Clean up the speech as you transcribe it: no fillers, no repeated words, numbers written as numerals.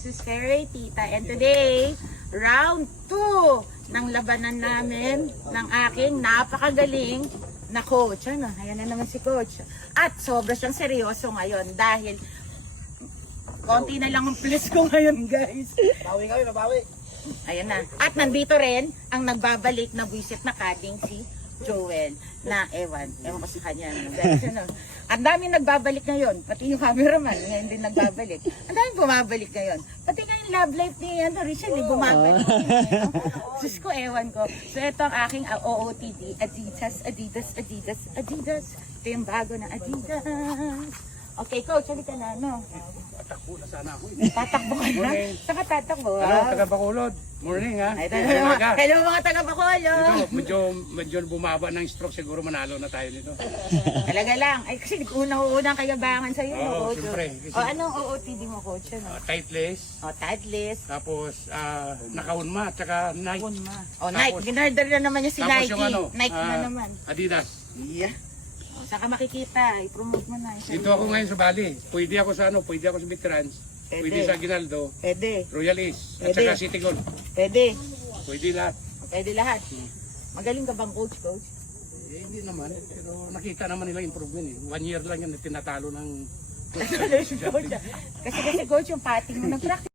This is Ferry Tita, and today, round 2 ng labanan namin ng aking napakagaling na coach. Ano? Ayan na naman si coach. At sobra siyang seryoso ngayon dahil konti na lang ang plus ko ngayon, guys. Bawi kayo, nabawi. Ayan na. At nandito rin ang nagbabalik na buwisit na cutting si Joel na ewan ko sa kanya. Guys, ano? Ang daming nagbabalik ngayon, pati yung cameraman ngayon din nagbabalik. Ang daming bumabalik ngayon. Pati nga yung love life ni Rachel, bumabalik din. Diyos ko, ewan ko. So ito ang aking OOTD, Adidas. Ito yung bago na Adidas. Okay, coach, halika na, no? Tatakbo na sana ako. Tatakbo ka na? Saka tatakbo, Hello, taga Bacolod. Morning, ha? Ay, hello mga taga-Bacolod. Ito, medyo bumaba ng stroke. Siguro manalo na tayo nito. Talaga lang. Ay, kasi unang kayabangan sa'yo, no, Oo, coach? siyempre. O, anong OOTD mo, coach? Ano? Tight lace. O, tightless. Tapos, nakaunma. Tsaka Nike. O, Nike. Ginarder na naman niya si Tapos Nike. yung ano, Nike na naman. Adidas. Yeah. O, saan ka makikita? I-promote mo na. Dito ako ngayon sa Bali. Pwede ako sa pwede ako sa Veterans. Pwede sa Aguinaldo. Pwede. Royal East. At Pwede. saka City Gold. Pwede. Pwede lahat. Pwede lahat. Magaling ka bang coach? Hindi naman. Pero nakita naman nila improvement. 1 year lang yan na tinatalo ng Coach, Kasi coach yung pating mo nag-practice.